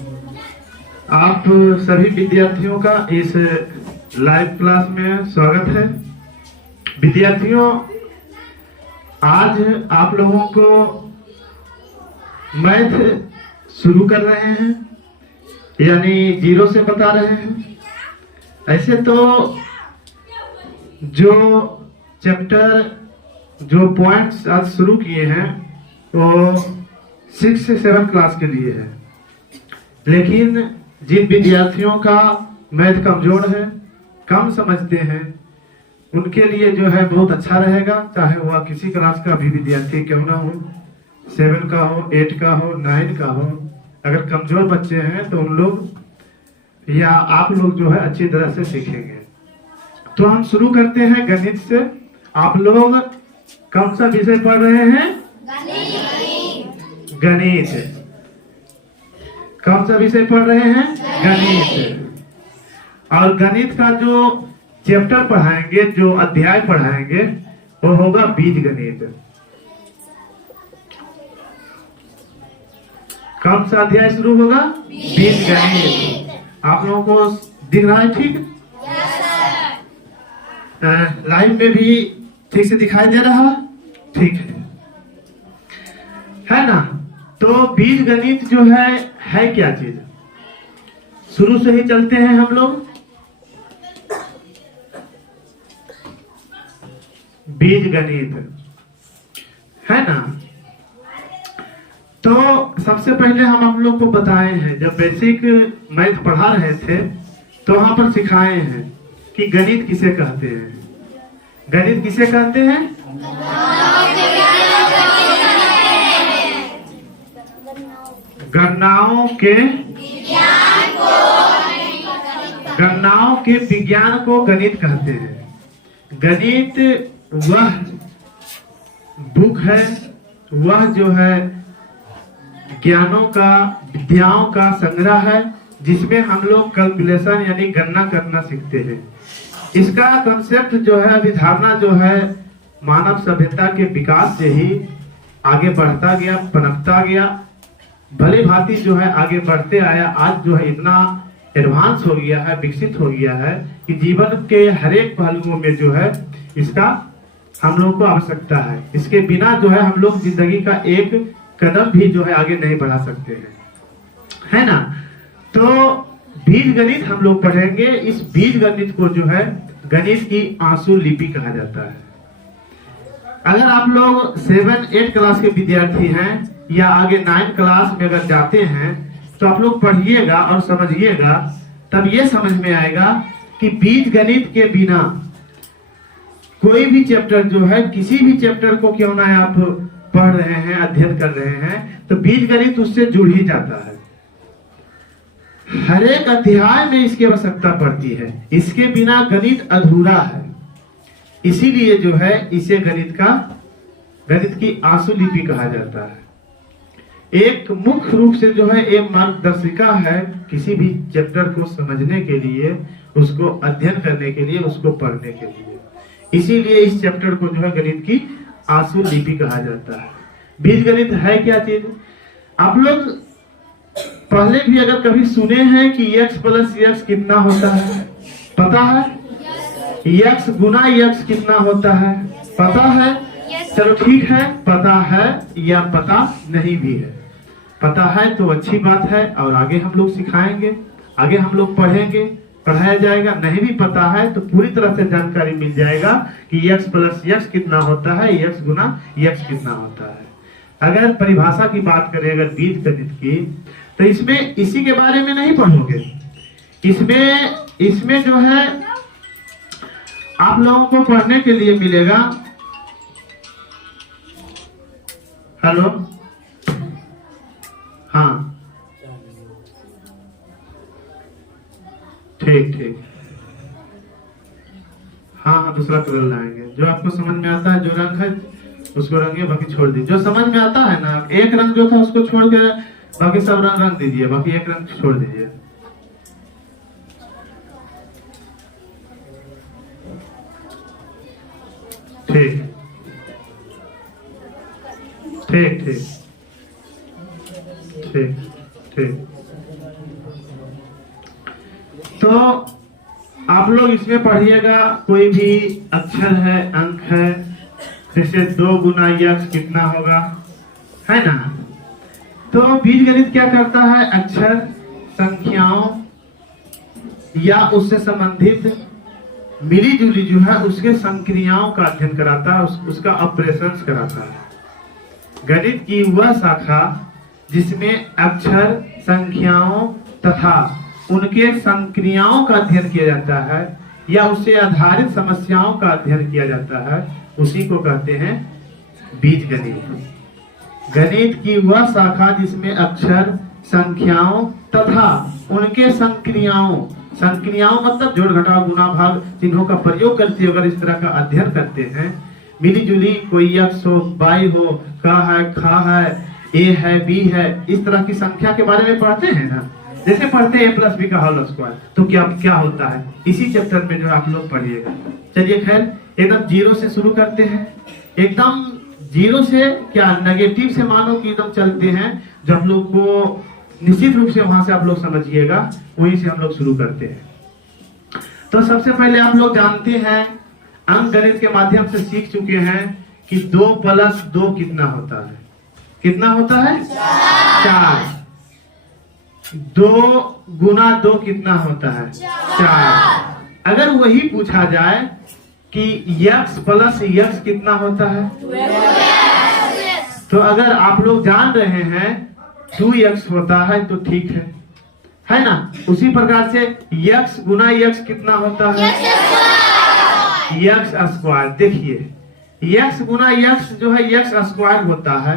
आप सभी विद्यार्थियों का इस लाइव क्लास में स्वागत है। विद्यार्थियों, आज आप लोगों को मैथ शुरू कर रहे हैं, यानी जीरो से बता रहे हैं। ऐसे तो जो चैप्टर जो पॉइंट्स आज शुरू किए हैं वो 6 से 7 क्लास के लिए है, लेकिन जिन विद्यार्थियों का मैथ कमजोर है, कम समझते हैं, उनके लिए जो है बहुत अच्छा रहेगा। चाहे वह किसी क्लास का भी विद्यार्थी क्यों ना हो, 7 का हो, 8 का हो, 9 का हो, अगर कमजोर बच्चे हैं तो उन लोग या आप लोग जो है अच्छी तरह से सीखेंगे। तो हम शुरू करते हैं गणित से। आप लोग कौन सा विषय पढ़ रहे हैं? गणित। कौन सा विषय पढ़ रहे हैं? गणित। और गणित का जो चैप्टर पढ़ाएंगे, जो अध्याय पढ़ाएंगे, वो होगा बीजगणित। कौन सा अध्याय शुरू होगा? बीजगणित। आप लोगों को दिख रहा है? ठीक, लाइव में भी ठीक से दिखाई दे रहा? ठीक है ना? तो बीजगणित जो है क्या चीज? शुरू से ही चलते हैं हम लोग। बीजगणित है ना? तो सबसे पहले हम आप लोग को बताए हैं, जब बेसिक मैथ पढ़ा रहे थे तो वहां पर सिखाए हैं कि गणित किसे कहते हैं। गणित किसे कहते हैं? गणनाओं के विज्ञान को गणित कहते हैं। गणित वह बुक है, वह जो है ज्ञानों का, विद्याओं का संग्रह है, जिसमें हम लोग कैलकुलेशन यानी गणना करना सीखते हैं। इसका कंसेप्ट जो है, अभिधारणा जो है, मानव सभ्यता के विकास से ही आगे बढ़ता गया, पनपता गया, भले भांति जो है आगे बढ़ते आया। आज जो है इतना एडवांस हो गया है, विकसित हो गया है कि जीवन के हर एक पहलुओं में जो है इसका हम लोग को आवश्यकता है। इसके बिना जो है हम लोग जिंदगी का एक कदम भी जो है आगे नहीं बढ़ा सकते हैं, है ना? तो बीजगणित हम लोग पढ़ेंगे। इस बीजगणित को जो है गणित की आंसू लिपि कहा जाता है। अगर आप लोग 7-8 क्लास के विद्यार्थी हैं या आगे 9 क्लास में अगर जाते हैं तो आप लोग पढ़िएगा और समझिएगा, तब ये समझ में आएगा कि बीजगणित के बिना कोई भी चैप्टर जो है, किसी भी चैप्टर को क्यों ना आप पढ़ रहे हैं, अध्ययन कर रहे हैं, तो बीजगणित उससे जुड़ ही जाता है। हर एक अध्याय में इसकी आवश्यकता पड़ती है, इसके बिना गणित अधूरा है। इसीलिए जो है इसे गणित की आंसू लिपि कहा जाता है। एक मुख्य रूप से जो है एक मार्गदर्शिका है किसी भी चैप्टर को समझने के लिए, उसको अध्ययन करने के लिए, उसको पढ़ने के लिए। इसीलिए इस चैप्टर को जो है गणित की आंसू लिपि कहा जाता है। बीजगणित है क्या चीज? आप लोग पहले भी अगर कभी सुने हैं कि x + x कितना होता है? पता है? x गुना x कितना होता है? पता है? चलो ठीक है, पता है या पता नहीं भी है। पता है तो अच्छी बात है, और आगे हम लोग सिखाएंगे, आगे हम लोग पढ़ेंगे, पढ़ाया जाएगा। नहीं भी पता है तो पूरी तरह से जानकारी मिल जाएगा कि x + x कितना होता है, x गुना x कितना होता है। अगर परिभाषा की बात करें अगर बीजगणित की, तो इसमें इसी के बारे में नहीं पढ़ोगे। इसमें जो है आप लोगों को पढ़ने के लिए मिलेगा। हेलो, हाँ ठीक, हाँ दूसरा कलर लाएंगे। जो आपको समझ में आता है, जो रंग है उसको रंगिए, बाकी छोड़ दीजिए। जो समझ में आता है ना, एक रंग जो था उसको छोड़ के बाकी सब रंग दीजिए, बाकी एक रंग छोड़ दीजिए। ठीक ठीक ठीक ठीक ठीक तो आप लोग इसमें पढ़िएगा, कोई भी अक्षर है, अंक है, जैसे 2 गुना यक्स कितना होगा, है ना। तो बीजगणित क्या करता है, अक्षर, संख्याओं या उससे संबंधित मिली जुली जो है उसके संक्रियाओं का अध्ययन कराता है, उसका ऑपरेशंस कराता है। गणित की वह शाखा जिसमें अक्षर, संख्याओं तथा उनके संक्रियाओं का अध्ययन किया जाता है या उससे आधारित समस्याओं का अध्ययन किया जाता है, उसी को कहते हैं बीजगणित। गणित की वह शाखा जिसमें अक्षर, संख्याओं तथा उनके संक्रियाओं, संक्रियाओं मतलब जोड़ घटाव गुणा भाग चिन्हों का प्रयोग करते हुए अगर इस तरह का अध्ययन करते हैं, मिली जुली कोई यक्स हो, बाई हो, का है, खा है, ए है, बी है, इस तरह की संख्या के बारे में पढ़ते हैं ना, जैसे पढ़ते हैं a+b का होल स्क्वायर, तो क्या होता है, इसी चैप्टर में जो आप लोग पढ़िएगा। चलिए खैर एकदम 0 से शुरू करते हैं। एकदम 0 से क्या नेगेटिव से मानो कि एकदम चलते हैं, जो हम लोग को निश्चित रूप से वहां से आप लोग समझिएगा, वहीं से हम लोग शुरू करते हैं। तो सबसे पहले आप लोग जानते हैं, अंक गणित के माध्यम से सीख चुके हैं कि 2 + 2 कितना होता है, कितना होता है 4। 2 गुना 2 कितना होता है 4। अगर वही पूछा जाए कि x + x कितना होता है, तो अगर आप लोग जान रहे हैं 2x होता है तो ठीक है ना। उसी प्रकार से x गुना x कितना होता है x²। देखिए x गुना x जो है x² होता है।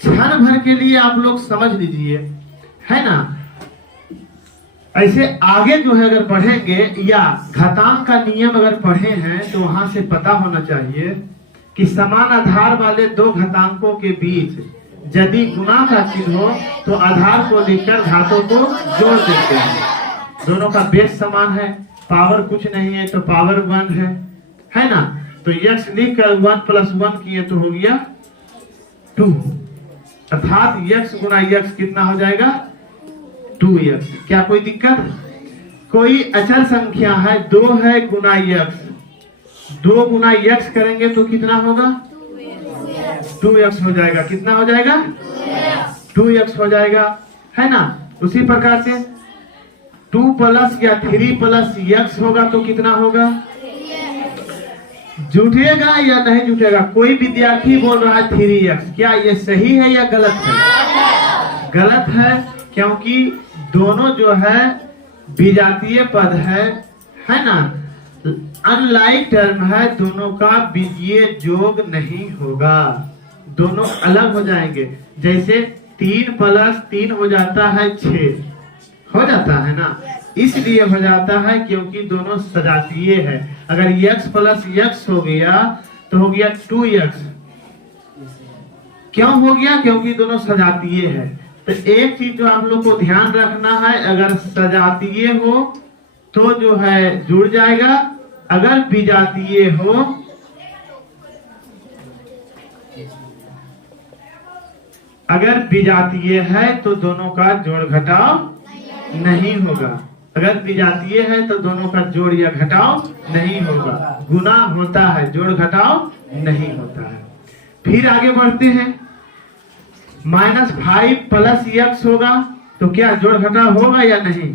क्षण भर के लिए आप लोग समझ लीजिए, है ना। ऐसे आगे जो है अगर पढ़ेंगे या घातांक का नियम अगर पढ़े हैं तो वहां से पता होना चाहिए कि समान आधार वाले 2 घातांकों के बीच यदि गुणा का चिन्ह हो तो आधार को लिखकर घातों को जोड़ देते हैं। दोनों का बेस समान है, पावर कुछ नहीं है तो पावर 1 है ना। तो x लिखकर 1 + 1 किए तो हो गया 2, अर्थात x गुना x कितना हो जाएगा 2x। क्या कोई दिक्कत? कोई अचल संख्या है 2 है गुना x, 2 गुना x करेंगे तो कितना होगा 2x हो जाएगा। कितना हो जाएगा 2x हो जाएगा, है ना। उसी प्रकार से 2 + या 3 + x होगा तो कितना होगा, जुटेगा या नहीं जुटेगा। कोई विद्यार्थी बोल रहा है 3x, क्या ये सही है या गलत है? गलत है, क्योंकि दोनों जो है विजातीय पद है ना, अनलाइक टर्म है, दोनों का बीजीय योग नहीं होगा, दोनों अलग हो जाएंगे। जैसे 3 + 3 हो जाता है 6, हो जाता है ना, इसलिए हो जाता है क्योंकि दोनों सजातीय है। अगर x + x हो गया तो हो गया 2x। क्यों हो गया? क्योंकि दोनों सजातीय है। तो एक चीज जो आप लोग को ध्यान रखना है, अगर सजातीय हो तो जो है जुड़ जाएगा, अगर विजातीय हो है तो दोनों का जोड़ घटाव नहीं होगा। अगर विजातीय है तो दोनों का जोड़ या घटाव नहीं होगा। गुना होता है, जोड़ घटाव नहीं होता है। फिर आगे बढ़ते हैं, -5 + x होगा तो क्या जोड़ घटाव होगा या नहीं?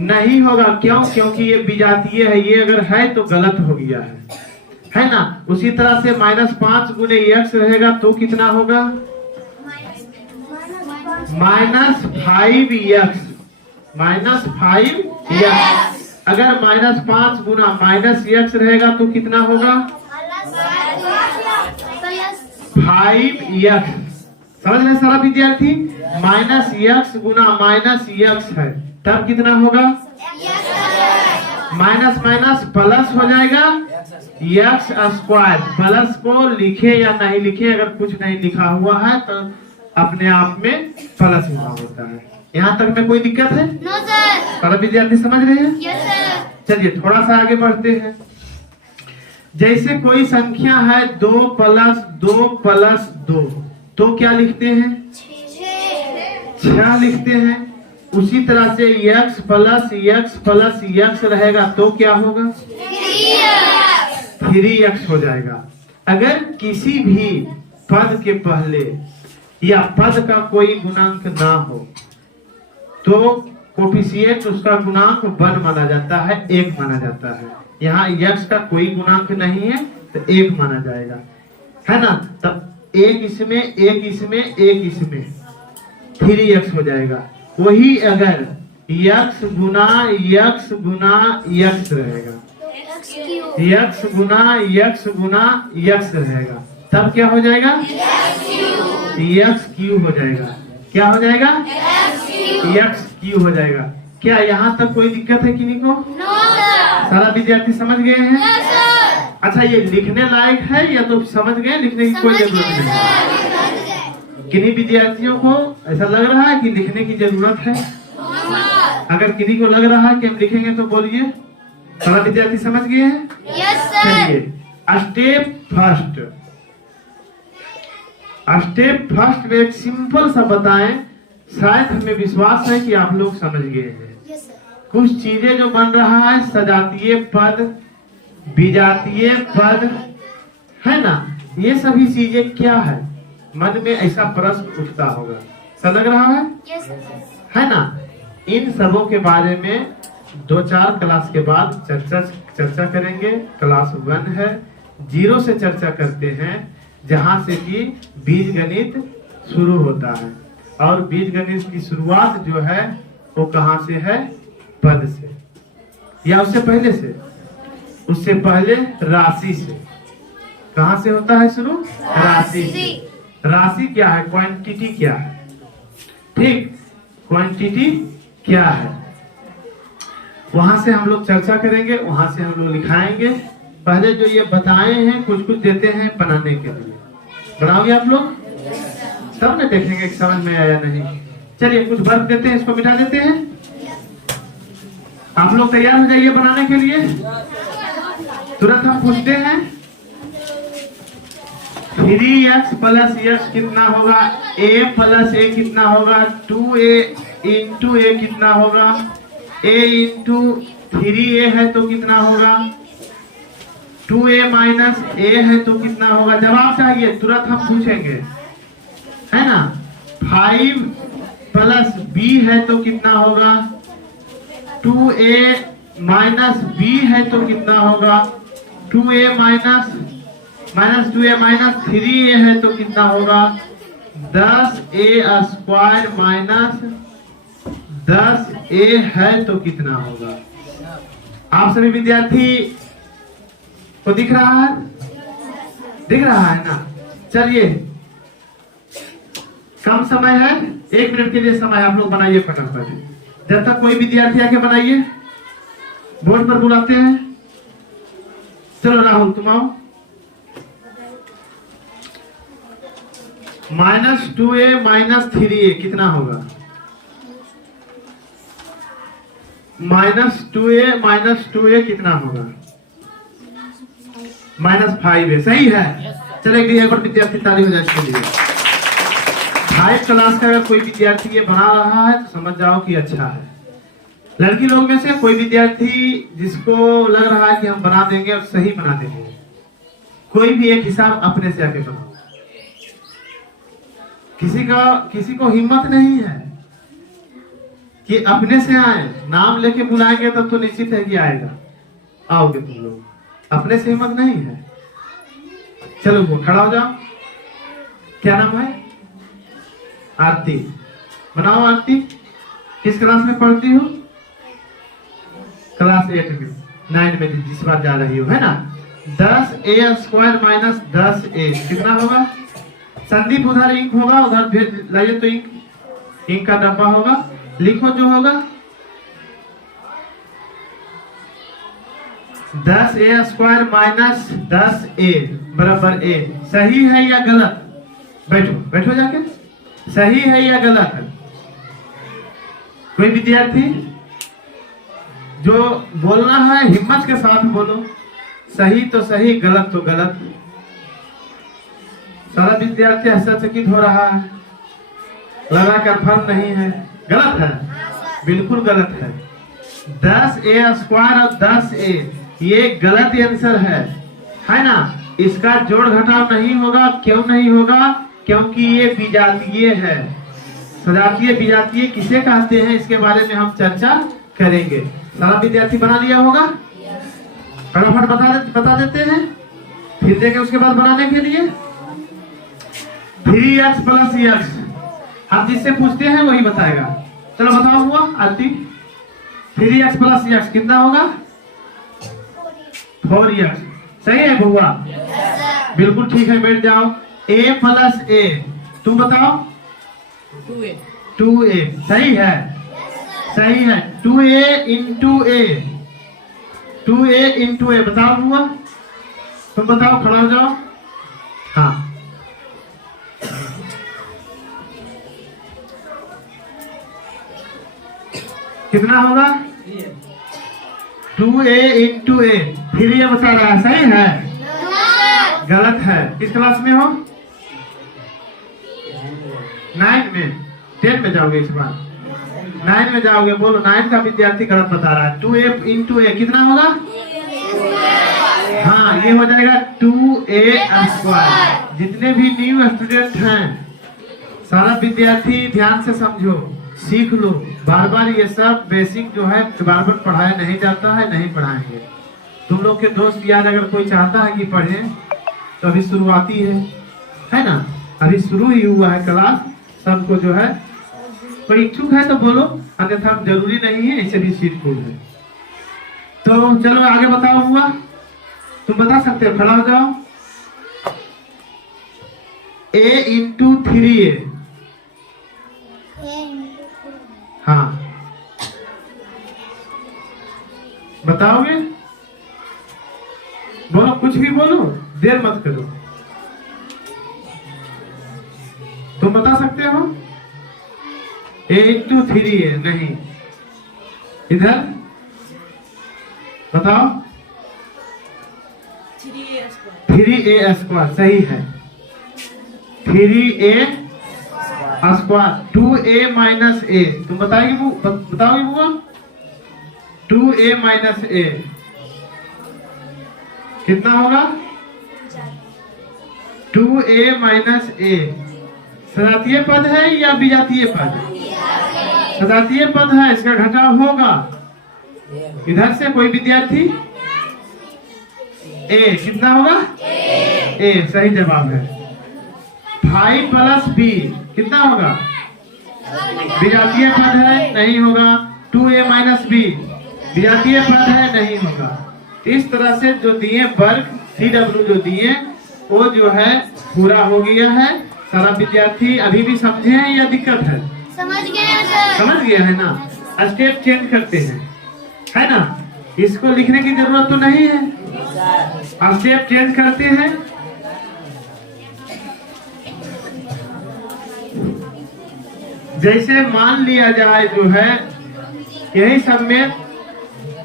नहीं होगा। क्यों? क्योंकि ये विजातीय है, ये अगर है तो गलत हो गया है ना। उसी तरह से -5 × x रहेगा तो कितना होगा -5x। अगर -5 गुना -x रहेगा तो कितना होगा 5x। समझ रहे सारा विद्यार्थी? -x गुना -x है तब कितना होगा माइनस प्लस हो जाएगा x²। प्लस को लिखे या नहीं लिखे, अगर कुछ नहीं लिखा हुआ है तो अपने आप में प्लस हुआ होता है। यहाँ तक में कोई दिक्कत है? No sir. सारा विद्यार्थी समझ रहे हैं? Yes sir. चलिए थोड़ा सा आगे बढ़ते हैं। जैसे कोई संख्या है 2 + 2 + 2 तो क्या लिखते हैं 6 लिखते हैं। उसी तरह से x प्लस x रहेगा तो क्या होगा? 3x हो जाएगा। अगर किसी भी पद के पहले या पद का कोई गुणांक ना हो तो कोफिशिएंट उसका गुणांक 1 माना जाता है, 1 माना जाता है। यहाँ x का कोई गुणांक नहीं है तो 1 माना जाएगा, है ना। तब 1 इसमें 1 इसमें 1 इसमें 3x हो जाएगा। वही अगर x गुना x रहेगा, x गुना x रहेगा, तब क्या हो जाएगा? x क्यूब हो जाएगा। क्या हो जाएगा? x क्यूब हो जाएगा। क्या यहाँ तक कोई दिक्कत है किन्हीं को? सारा विद्यार्थी समझ गए हैं? अच्छा, ये लिखने लायक है या तो समझ गए, लिखने की कोई जरूरत नहीं? किन्हीं विद्यार्थियों को ऐसा लग रहा है कि लिखने की जरूरत है? अगर किन्हीं को लग रहा है कि हम लिखेंगे तो बोलिए। सारा विद्यार्थी समझ गए हैं? चलिए, स्टेप फर्स्ट में एक सिंपल सा बताएं, शायद हमें विश्वास है कि आप लोग समझ गए हैं। कुछ चीजें जो बन रहा है, सजातीय पद, विजातीय पद, है ना, ये सभी चीजें क्या है? मन में ऐसा प्रश्न उठता होगा, ऐसा लग रहा है ना। इन सबों के बारे में 2-4 क्लास के बाद चर्चा करेंगे। क्लास 1 है, 0 से चर्चा करते हैं, जहां से कि बीज गणित शुरू होता है। और बीज गणित की शुरुआत जो है वो कहां से है? पद से, या उससे पहले से? उससे पहले राशि से। कहां से होता है शुरू? राशि से। राशि क्या है? क्वांटिटी क्या है? ठीक, क्वांटिटी क्या है, वहां से हम लोग चर्चा करेंगे, वहां से हम लोग लिखाएंगे। पहले जो ये बताए हैं कुछ देते हैं बनाने के लिए, बनाओगे आप लोग? तब न देखेंगे कि समझ में आया नहीं। चलिए, कुछ वर्क देते हैं, इसको मिटा देते हैं। आप लोग तैयार हो जाइए बनाने के लिए। तुरंत हम पूछते हैं 3x प्लस x कितना होगा? a प्लस a कितना होगा? 2a इंटू a कितना होगा? a इंटू 3a है तो कितना होगा? 2a माइनस a है तो कितना होगा? जवाब चाहिए, तुरंत हम पूछेंगे, है ना। 5 प्लस b है तो कितना होगा? 2a माइनस b है तो कितना होगा? 2a माइनस 3a है तो कितना होगा? 10a स्क्वायर माइनस 10a है तो कितना होगा? आप सभी विद्यार्थी को दिख रहा है? दिख रहा है ना। चलिए, कम समय है, 1 मिनट के लिए समय, आप लोग बनाइए फटाफट। जब तक कोई विद्यार्थी आके बनाइए, बोर्ड पर बुलाते हैं। चलो राहुल, तुम आओ। -2a माइनस 3a कितना होगा? -2a माइनस 2a कितना होगा? -5a। सही है। चलेगी, एक बार विद्यार्थी ताली हो जाए इसके लिए। 5 क्लास का अगर कोई विद्यार्थी ये बना रहा है तो समझ जाओ कि अच्छा है। लड़की लोग में से कोई विद्यार्थी जिसको लग रहा है कि हम बना देंगे और सही बना देंगे, कोई भी एक हिसाब अपने से आके बनाओ। किसी को हिम्मत नहीं है कि अपने से आए, नाम लेके बुलाएंगे तब तो निश्चित है कि आएगा, आओगे तुम लोग। अपने से हिम्मत नहीं है। चलो वो खड़ा हो जाओ। क्या नाम है? आरती। बनाओ आरती। किस क्लास में पढ़ती हो? क्लास 8 में, 9 में जिस बार जा रही हो, है ना। 10a स्क्वायर माइनस 10a कितना होगा? संदीप उधर इंक होगा, उधर भेज लाइए तो इंक का डब्बा होगा, लिखो जो होगा। 10a स्क्वायर माइनस 10a बराबर a। सही है या गलत? बैठो जाके। सही है या गलत है? कोई विद्यार्थी जो बोलना है हिम्मत के साथ बोलो। सही तो सही, गलत तो गलत। सारा विद्यार्थी आश्चर्यचकित हो रहा है, लगा कंफर्म नहीं है। गलत है? बिल्कुल गलत है। 10a² और 10a ये गलत आंसर है ना। इसका जोड़ घटाव नहीं होगा। क्यों नहीं होगा? क्योंकि ये विजातीय है। सजातीय विजातीय किसे कहते हैं इसके बारे में हम चर्चा करेंगे। सारा विद्यार्थी बना लिया होगा? फटाफट बता देते हैं, फिर देखें उसके बाद बनाने के लिए। 3x + x आप जिससे पूछते हैं वही बताएगा। चलो बताओ हुआ आरती। 3x + x कितना होगा? 4x। सही है बुआ? बिल्कुल ठीक है, बैठ जाओ। a + a तुम बताओ। 2a सही है, सही है। 2a × a 2a × a बताओ बुआ। तुम बताओ, खड़ा हो जाओ। हाँ कितना होगा? 2a × a। फिर ये बता रहा है, सही है? गलत है। किस क्लास में हो? 9 में। 10 में जाओगे इस बार? 9 में जाओगे। बोलो 9 का विद्यार्थी गलत बता रहा है। 2a × a कितना होगा? हाँ ये हो जाएगा 2a²। जितने भी न्यू स्टूडेंट हैं सारा विद्यार्थी ध्यान से समझो, सीख लो। बार बार ये सब बेसिक जो है बार बार पढ़ाया नहीं जाता है, नहीं पढ़ाएंगे। तुम लोग के दोस्त यार अगर कोई चाहता है कि पढ़े तो अभी शुरुआती है ना, अभी शुरू ही हुआ है क्लास। सबको जो है कोई इच्छुक है तो बोलो, अन्यथा जरूरी नहीं है, इसे भी सीट फुल है। तो चलो आगे बताओ हुआ। तुम बता सकते हो, खड़ा हो जाओ। a × 3a। हाँ बताओगे? बोलो, कुछ भी बोलो, देर मत करो। तुम बता सकते हो? a × 3a नहीं, इधर बताओ। 3a² सही है। 3a² 2a - a तुम बताओगे बुआ? 2a - a कितना होगा? 2a - a सजातीय पद है या विजातीय पद? सजातीय पद है, इसका घटाव होगा। इधर से कोई विद्यार्थी? a कितना होगा? a सही जवाब है। 5 + b कितना होगा? विजातीय पद है, नहीं होगा। 2a - b विजातीय पद है, नहीं होगा। इस तरह से जो दिए वर्ग CW जो दिए वो जो है पूरा हो गया है। सारा विद्यार्थी अभी भी समझे हैं या दिक्कत है? समझ गए सर। समझ गए है ना। स्टेप चेंज करते हैं, है ना। इसको लिखने की जरूरत तो नहीं है, स्टेप चेंज करते हैं। जैसे मान लिया जाए जो है यही सब में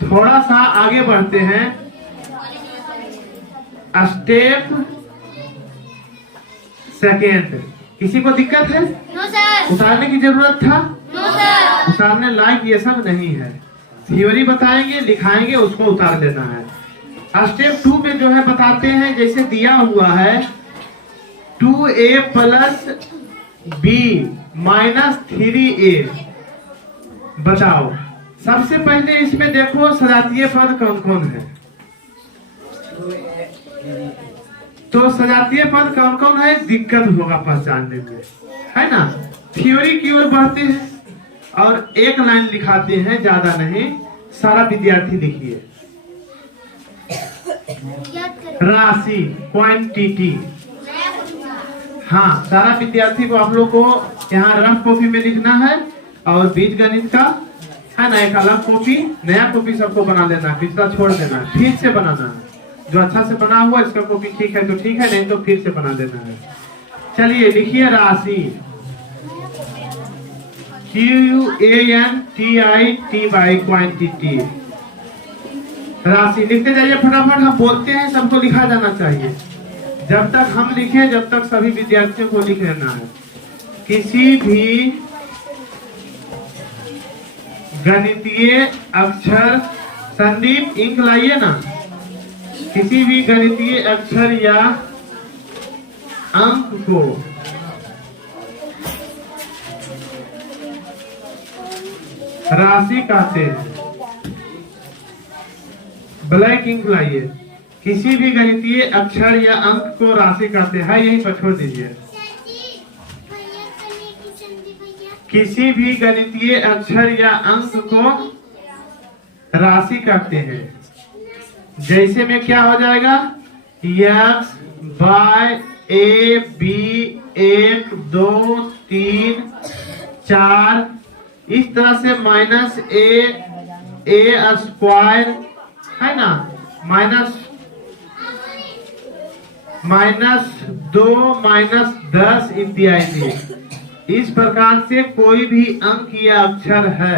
थोड़ा सा आगे बढ़ते हैं। Step second. किसी को दिक्कत है? No sir. उतारने की जरूरत था? No sir. उतारने लायक ये सब नहीं है। थ्योरी बताएंगे, लिखाएंगे, उसको उतार लेना है। स्टेप 2 में जो है बताते हैं, जैसे दिया हुआ है 2a + b - 3a। बताओ सबसे पहले इसमें देखो सजातीय पद कौन कौन है। तो सजातीय पद कौन कौन है दिक्कत होगा पहचानने में, है ना। थ्योरी की ओर बढ़ते हैं और एक लाइन लिखाते हैं, ज्यादा नहीं। सारा विद्यार्थी लिखिए। राशि, क्वांटिटी। हाँ सारा विद्यार्थी को आप लोग को यहाँ रफ कॉपी में लिखना है और बीज गणित का है ना एक अलग कॉपी, नया कॉपी सबको बना लेना है, पिछला छोड़ देना है, फिर से बनाना है। जो अच्छा से बना हुआ इसका कॉपी ठीक है तो ठीक है, नहीं तो फिर से बना देना है। चलिए लिखिए राशि। QUANTITY quantity. राशि लिखते जाइए फटाफट। हम बोलते हैं सबको लिखा जाना चाहिए। जब तक हम लिखें जब तक सभी विद्यार्थियों को लिख लेना है। किसी भी गणितीय अक्षर, संदीप इंक लाइए ना, किसी भी गणितीय अक्षर या अंक को राशि कहते हैं। ब्लैक इंक लाइए, किसी भी गणितीय अक्षर या अंक को राशि कहते हैं। यहीं पर छोड़ दीजिए। किसी भी गणितीय अक्षर या अंक को राशि कहते हैं। जैसे में क्या हो जाएगा, x y a b 1 2 3 4, इस तरह से माइनस a स्क्वायर है ना, -2 -10 इत्यादि। इस प्रकार से कोई भी अंक या अक्षर है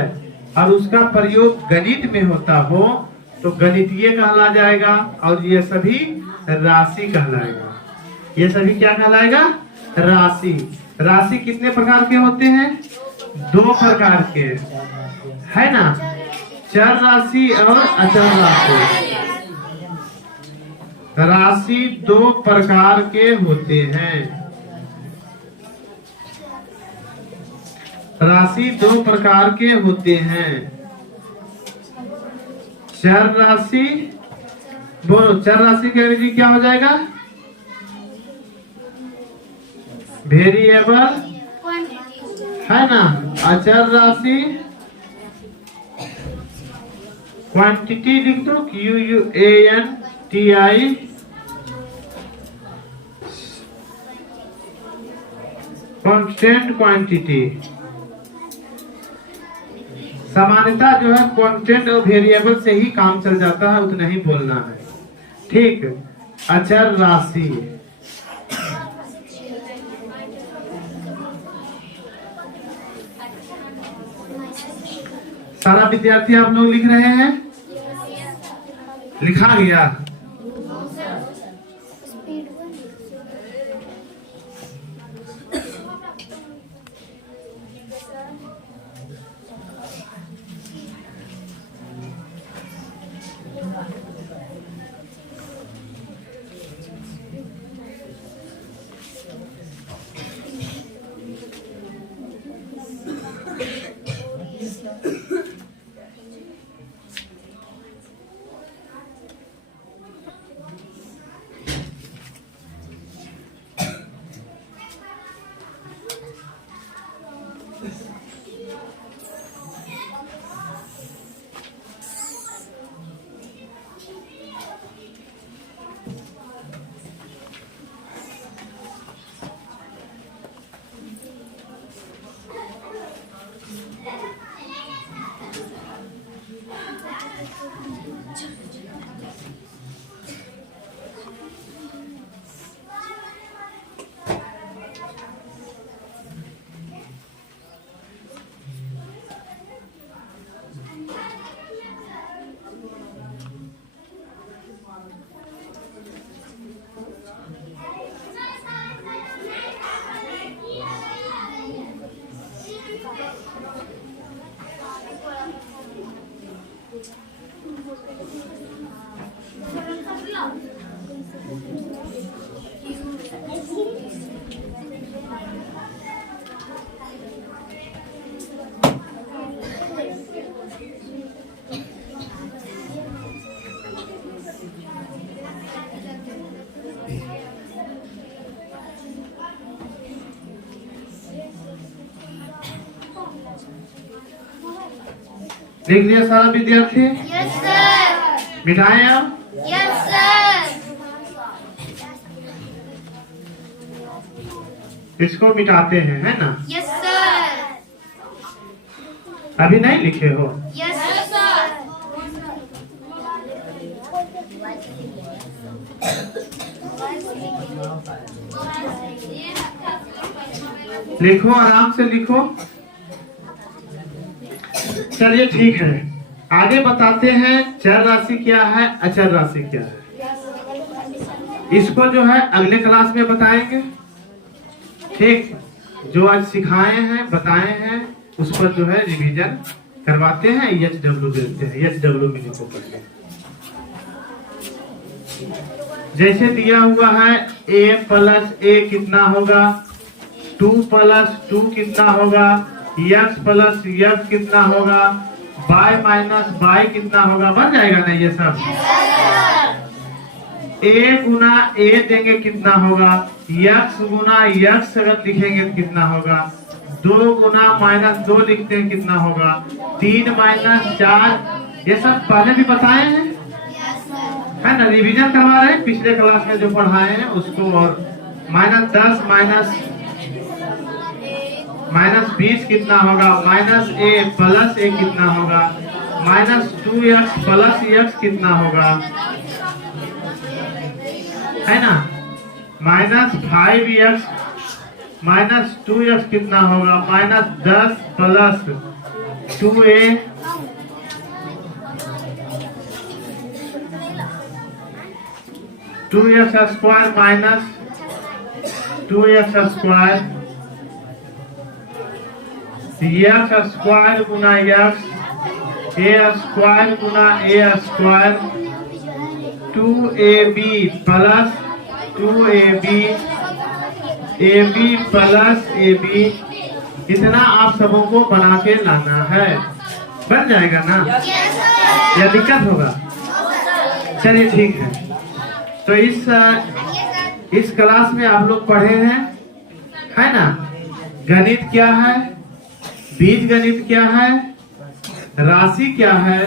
और उसका प्रयोग गणित में होता हो तो गणितीय कहला जाएगा, और ये सभी राशि कहलाएगा। ये सभी क्या कहलाएगा, राशि। राशि कितने प्रकार के होते हैं, 2 प्रकार के, है ना, चर राशि और अचल राशि। राशि 2 प्रकार के होते हैं। राशि 2 प्रकार के होते हैं। चर राशि, बोलो चर राशि के अंग्रेजी क्या हो जाएगा, वेरिएबल, है ना। अचर राशि क्वांटिटी लिख दो, QUANTI। कांस्टेंट क्वांटिटी, सामान्यता जो है कांस्टेंट और वेरिएबल से ही काम चल जाता है, उतना ही बोलना है, ठीक। अचर राशि, सारा विद्यार्थी आप लोग लिख रहे हैं, लिखा गया। लिख दिया सारा विद्यार्थी? Yes sir. मिटाए आप? Yes sir. इसको मिटाते हैं, है ना? Yes sir. अभी नहीं लिखे हो? Yes sir. लिखो, आराम से लिखो। चलिए ठीक है, आगे बताते हैं चर राशि क्या है, अचर राशि क्या है। इसको जो है अगले क्लास में बताएंगे, ठीक। जो आज सिखाए हैं, बताए हैं, उस पर जो है रिवीजन करवाते हैं, HW देते हैं, HW में लिखो पढ़िए। जैसे दिया हुआ है a प्लस a कितना होगा, 2 प्लस 2 कितना होगा, x प्लस x कितना होगा, y माइनस y कितना होगा, बन जाएगा ना ये सब। a गुना a देंगे कितना होगा, x गुना x अगर लिखेंगे तो कितना होगा, 2 गुना माइनस 2 लिखते हैं कितना होगा, 3 माइनस 4। ये सब पहले भी बताए हैं, है ना, रिवीजन करवा रहे हैं पिछले क्लास में जो पढ़ाए हैं उसको। और माइनस 10 माइनस 20 कितना होगा, माइनस a प्लस a कितना होगा, माइनस 2x प्लस x कितना होगा, है ना, माइनस 5x माइनस 2x कितना होगा, minus 10 plus 2a 2x square minus 2x square, x square Guna x, a square Guna a square, 2ab plus 2ab ab plus ab। इतना आप सबों को बना के लाना है, बन जाएगा ना, या दिक्कत होगा? चलिए ठीक है। तो इस क्लास में आप लोग पढ़े हैं, है ना, गणित क्या है, बीज गणित क्या है, राशि क्या है,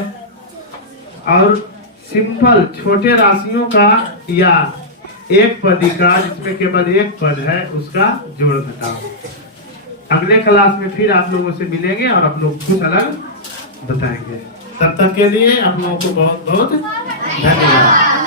और सिंपल छोटे राशियों का या एक पदी का जिसमें केवल एक पद है उसका जोड़ घटाव। अगले क्लास में फिर आप लोगों से मिलेंगे और आप लोग कुछ अलग बताएंगे। तब तक के लिए आप लोगों को बहुत बहुत धन्यवाद।